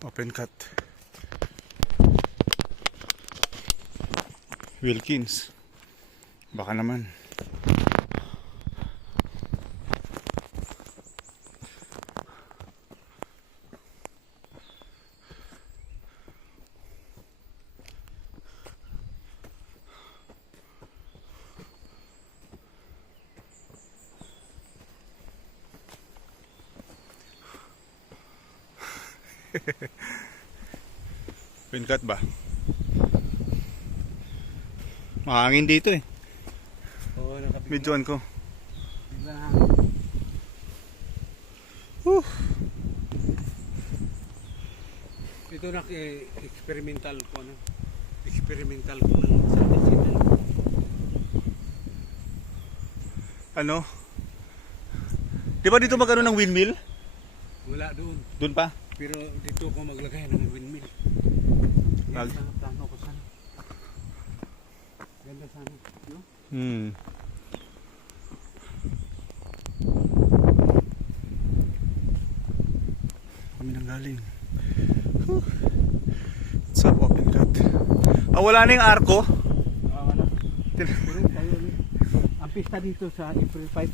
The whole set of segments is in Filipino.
Open cut. Wilkins. Baka naman. Open cut ba? Mahangin dito eh. Oo, nakabigla. Medyoan ko. Bigla na. Ito na experimental ko ano. Experimental ko ng sandal. Ano? Di ba dito magkaroon ng windmill? Wala doon. Doon pa? Pero dito ko maglagay ng windmill. Yan Mag- ang plano ko sana. Ganda sana. No? Kami nang galing. What's up, open cut? Wala na yung arko. Wala. Pero tayo ulit. Ang pista dito sa April 5.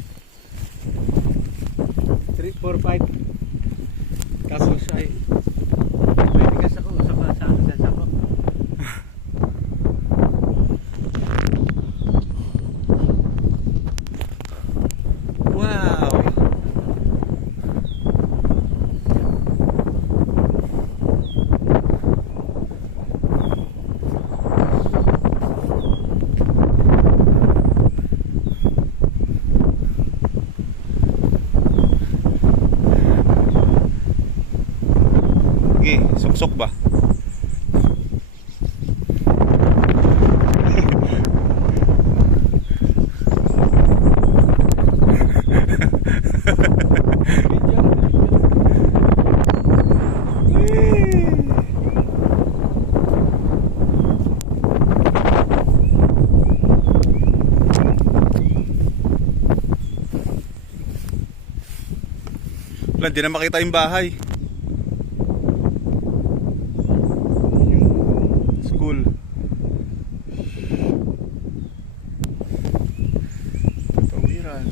3, 4, 5. Tapos ay may bigas ako sa sako. Wow! Sige, suksok ba? Wala, di na makita yung bahay. Yung school. Tawiran.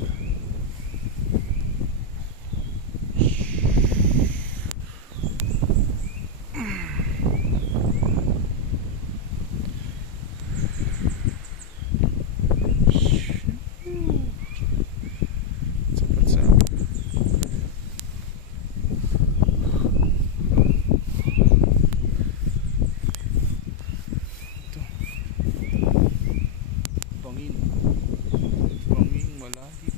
Sapat sa Pangin. panging malalim.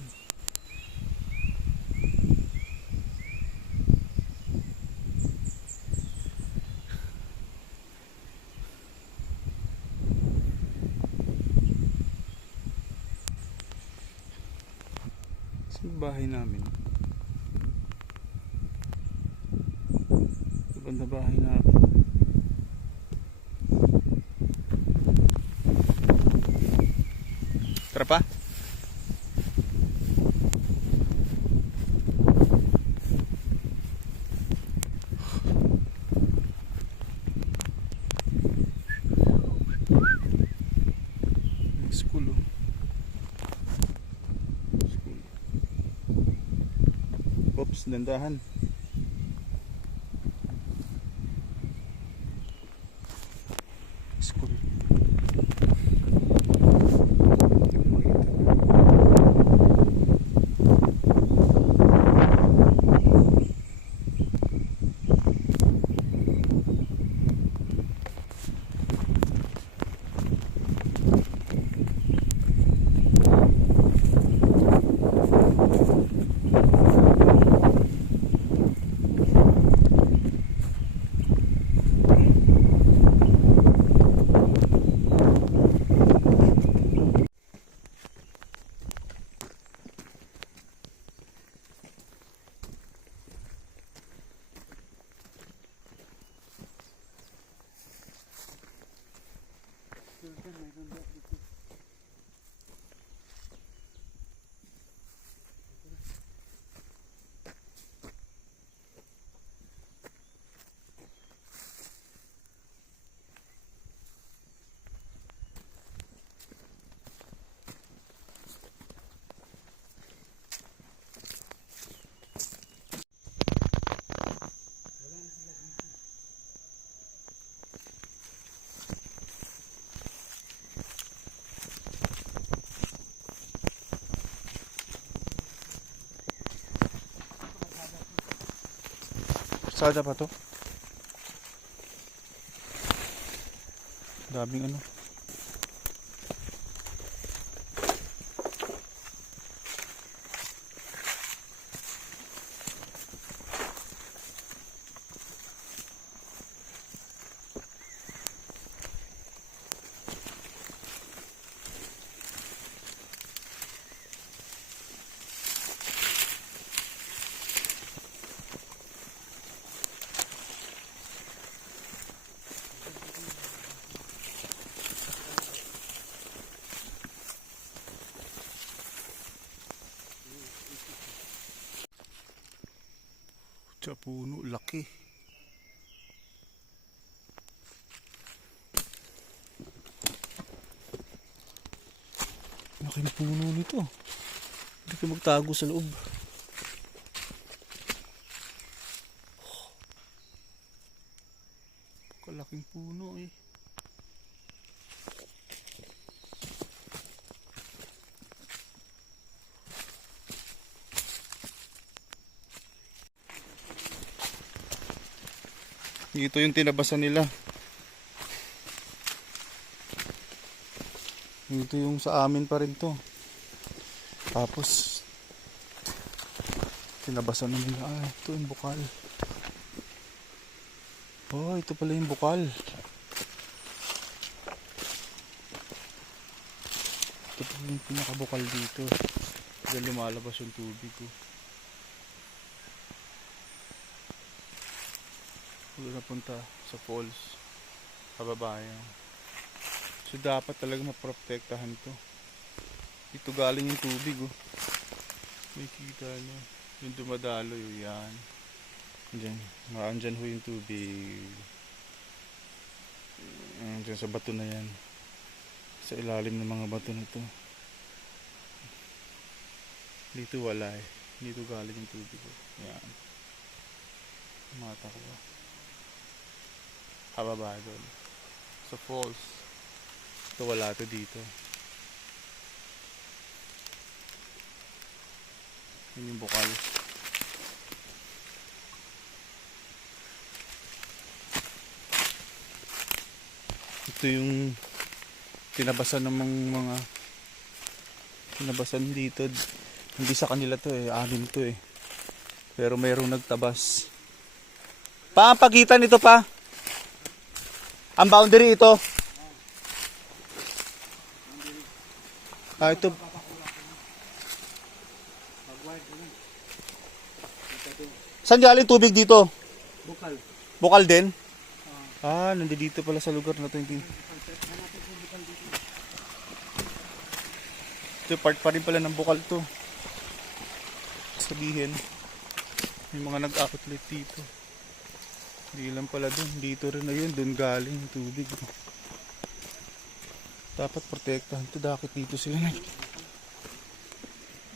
Sa bahay namin. Sa banda bahay namin. Tara pa. School oh. School. Oops, dandahan. School. Hindi ko makita. Kalsada pa to. Daming ano. Sa puno, laki. Laking puno nito. Hindi ka magtago sa loob. Kalaking puno eh. Ito yung tinabasan nila. Ito yung sa amin pa rin to. Tapos tinabasan na nila. Ah, ito yung bukal. Oh, ito pala yung bukal. Ito pala yung pinakabukal dito. Diyan lumalabas yung tubig ko. Doon napunta sa falls. Kababayan. So dapat talaga maprotektahan to. Ito galing yung tubig oh. May kita nyo. Yung dumadaloy oh, yan. Diyan. Andyan ho yung tubig. Diyan sa bato na yan. Sa ilalim ng mga bato na to. Dito wala eh. Dito galing yung tubig oh. Yan. Mata ko ba? Kababa doon. Sa falls. Ito wala to dito. Yun yung bukal. Ito yung tinabasan ng mga tinabasan dito. Hindi sa kanila to eh. Amin to eh. Pero mayroong nagtabas. Pa, ang pagitan ito pa. Ang boundary ito. Ah, ito. Saan galing tubig dito? Bukal. Bukal din? Ah, nandito pala sa lugar na ito. Ito part pa rin pala ng bukal to. Sabihin, may mga nag-outlet dito. Hindi lang pala dun. Dito rin na yun. Dun galing yung tubig. Dapat protektahan to. Dakit dito sila na.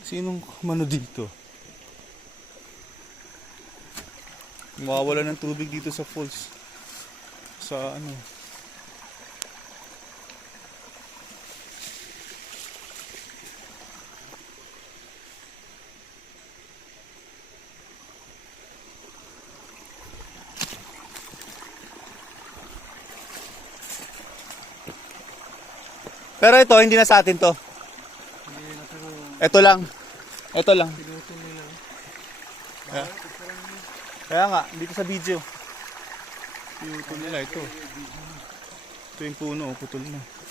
Sinong mano dito? Mawawala ng tubig dito sa falls. Sa ano. Pero ito, hindi na sa atin to. Hindi na pero Ito lang. Ito lang. pinutol nila. Kaya nga, dito sa video. Pinutol nila ito. Ito yung puno, putol na.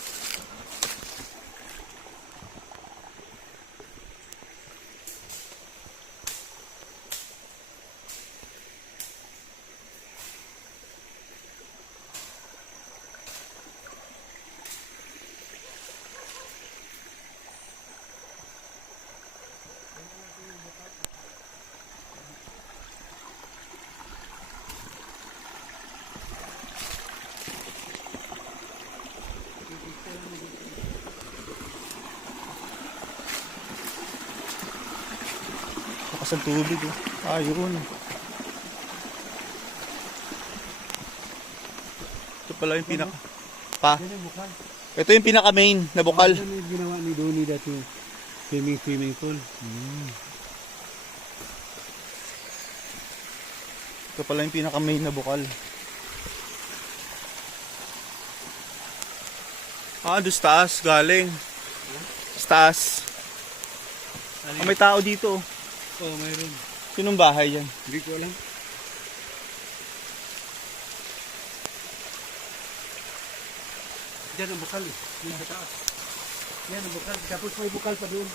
Lakas ang tubig oh. Ah, yun. Ito pala yung pinaka... Pa. Yan ang bukal. Ito yung pinaka main na bukal. Yan yung ginawa ni Donnie dati. Swimming pool. Ito Ito pala yung pinaka main na bukal. Doon sa taas galing. Sa taas. May tao dito. Oo, mayroon. Sinong bahay yan? Hindi ko alam. Diyan ang bukal eh. Diyan sa taas. Yan ang bukal. Tapos may bukal pa doon.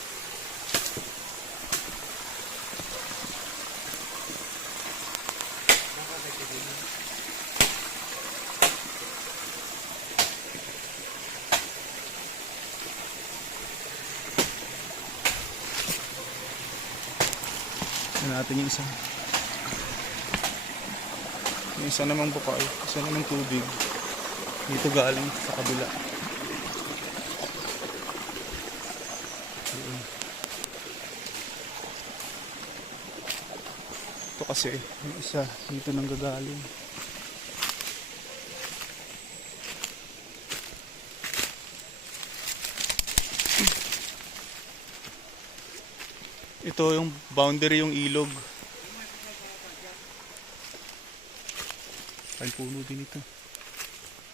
Natin yung isa. Yung isa namang bukal, isa namang tubig. Dito galing sa kabila. Ito kasi, yung isa dito nang gagaling. Ito yung boundary yung ilog. Ay puno din ito.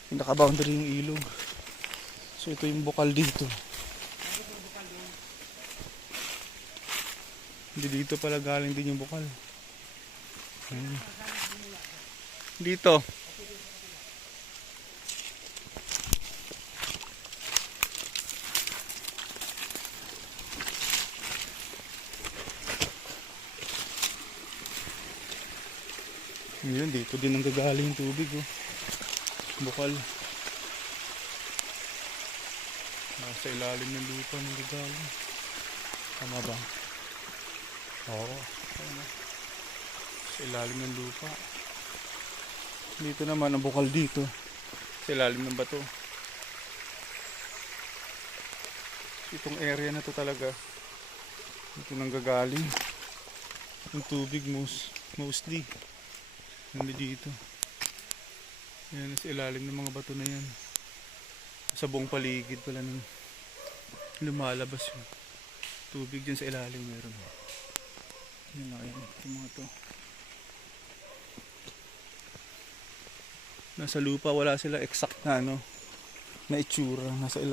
Pinaka-boundary yung ilog. So ito yung bukal dito. Hindi dito pala galing din yung bukal. Dito. Yun, dito din ang gagaling yung tubig, oh. Bukal. Nasa ilalim ng lupa ng gagaling. Tama ba? Oo. Sa ilalim ng lupa. Dito naman ang bukal dito. Sa ilalim ng bato. Itong area na to talaga. Dito nang gagaling. Yung tubig mostly. Hindi dito. Yan, sa ilalim ng mga bato na yan. Sa buong paligid pala nung lumalabas yung tubig dyan sa ilalim meron. Yan na yan, yung mga to. Nasa lupa wala sila exact na na itsura. Nasa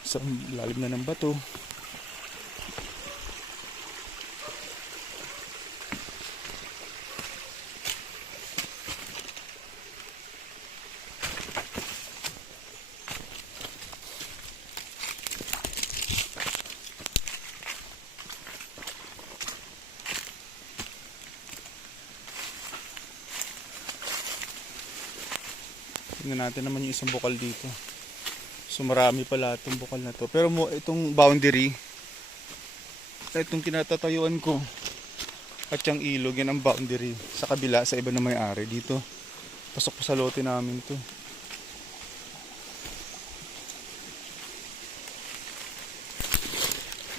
sa ilalim na ng bato. Tingnan natin naman yung isang bukal dito. So marami pala itong bukal na to. Pero itong boundary, itong kinatatayuan ko at yung ilog, yan ang boundary. Sa kabila, sa iba na may-ari dito. Pasok pa sa lote namin to.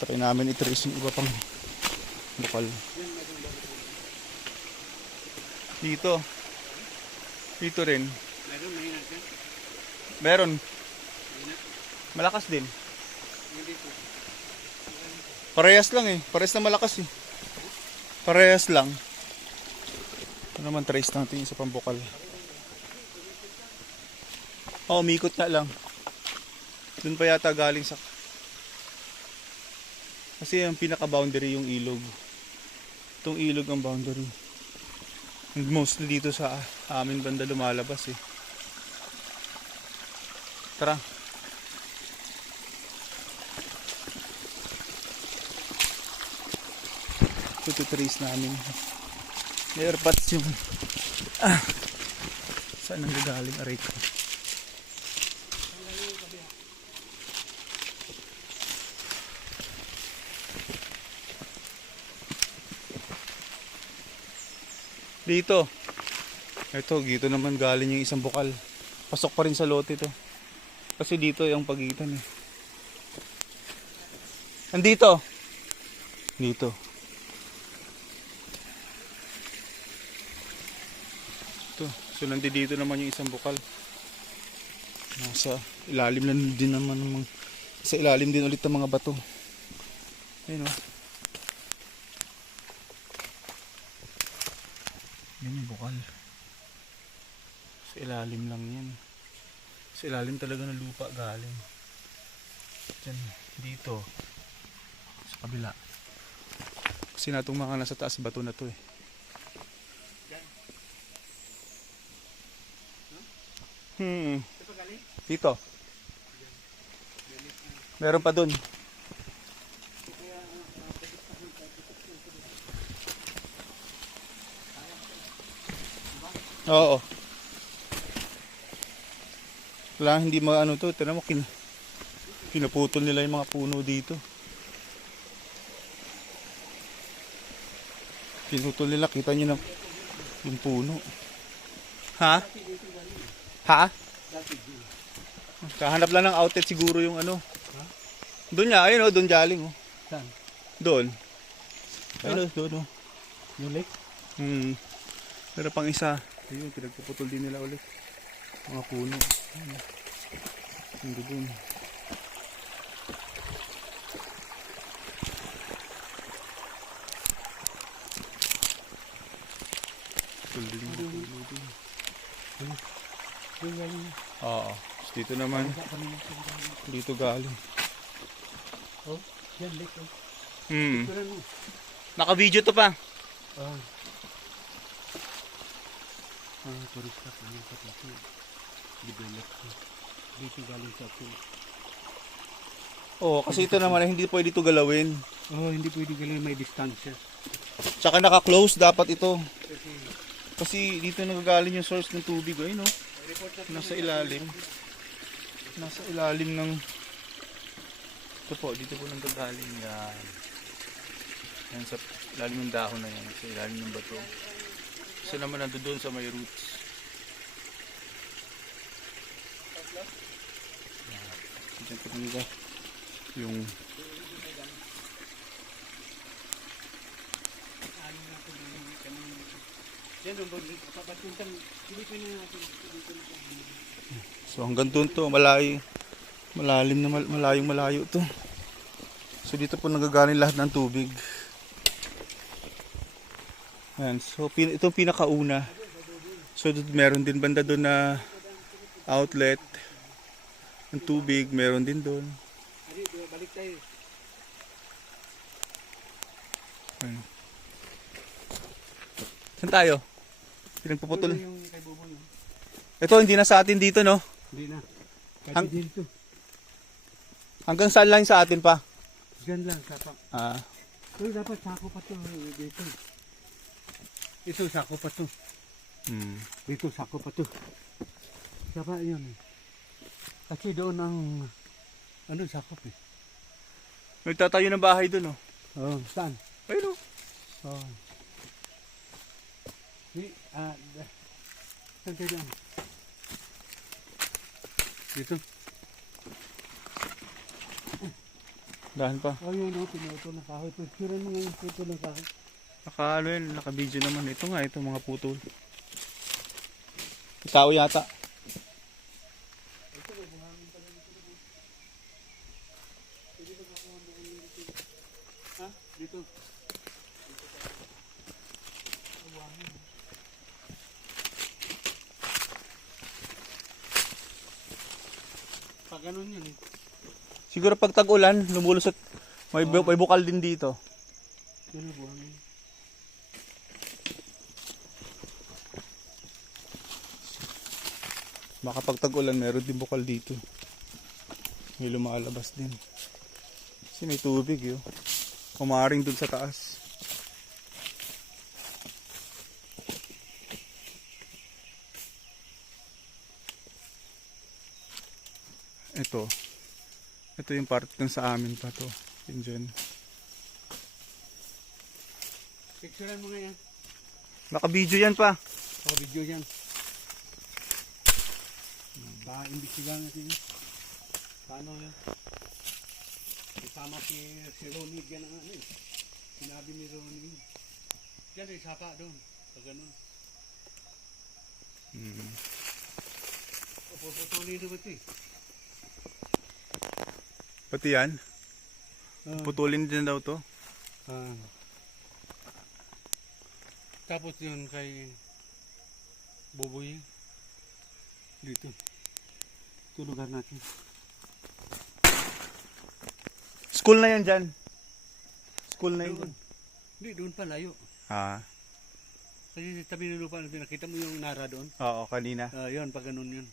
Try namin i-trace yung iba pang bukal. Dito. Dito rin. Meron. Malakas din. Parehas lang eh. Parehas na malakas eh. Parehas lang. Ito naman trace natin yung isa pang bukal. Umikot na lang. Doon pa yata galing sa... Kasi yung pinaka-boundary yung ilog. Itong ilog ang boundary. And mostly dito sa amin banda lumalabas eh. Tara. Ito trace namin. Airpods yung saan ang gagaling aray ko. Dito. Dito naman galing yung isang bukal. Pasok pa rin sa lote to. Kasi dito yung pagitan eh. Andito. Dito. Ito. So nandito naman yung isang bukal. Nasa ilalim lang din naman sa ilalim din ulit ng mga bato. Ayun oh. Yan yung bukal. Sa ilalim lang yan. Sa ilalim talaga ng lupa galing. Diyan, dito. Sa kabila. Kasi natong mga nasa taas bato na to eh. Dito. Meron pa dun. Oo. Wala, hindi maano to. Tignan mo, pinaputol nila yung mga puno dito. Pinutol nila, kita nyo na yung puno. Ha? Ha? Kahanap lang ng outlet siguro yung ano. Doon niya, ayun o, doon galing o. Saan? Doon. Ayun o, doon o. Yung lake? Pero pang isa, ayun, pinagpuputol din nila ulit. Mga puno. Hindi doon. Putol din mga puno din. Oo. Tapos dito naman, dito galing. Oh, yan lake. Oh. Picturean mo. Naka-video to pa. Turista pa yung dito. Develop ko. Dito galing sa pool. Oo, kasi ito naman hindi pwede ito galawin. Hindi pwede galing, may distansya. Tsaka naka-close dapat ito. Kasi dito nagagaling yung source ng tubig. Ayun no? Nasa ilalim. Nasa ilalim ng... Ito po, dito po nanggagaling yan. Yan sa ilalim ng dahon na yan. Sa ilalim ng bato. Isa naman nandun doon sa may roots. Diyan po nangga yung... So hanggang doon to, malalim na malayo to. So dito po nagagaling lahat ng tubig. Ayan, so ito pinakauna. So meron din banda doon na outlet ng tubig, meron din doon. Balik tayo. Ayan. Saan tayo? Pinagpuputol. Ito hindi na sa atin dito no? Hindi na. Pati dito. Hanggang saan lang sa atin pa? Diyan lang, sapa. Pero dapat sako pa to dito. Ito sako pa to. Dito sako pa to. Sapa yun. Kasi doon ang sakop eh. Nagtatayo ng bahay doon oh. Saan? Ayun oh. Saan tayo lang? Dito. Dahan pa. Yun pinutol ng kahoy. Picturean mo nga yung putol ng kahoy. Naka-video naman. Ito nga, ito mga putol. Tao yata. Dito. Pag ganun yun eh. Siguro pag tag-ulan, lumulusot. May bukal din dito. Yan ang buhangin. Baka pag tag-ulan, meron din bukal dito. May lumalabas din. Kasi may tubig yun. Umaring dun sa taas. Ito yung part ng sa amin pa to. Yun dyan. Picturean mo nga yan. Naka-video yan pa. Video yan. Baka imbisigan natin yun. Paano yan? Isama si Ronnie yan ang ano eh. Sinabi ni Ronnie. Diyan ay sapa doon. Pag ganun. Puputulin naman ito eh. Pati yan? Putulin din daw to? Tapos yun kay Boboy. Dito. Ito lugar natin. School na yan dyan. School na yun. Doon. Hindi, doon pa layo. Ah, Kasi sa tabi ng lupa, nakita mo yung nara doon? oo, kanina. Yun, pag ganun yun.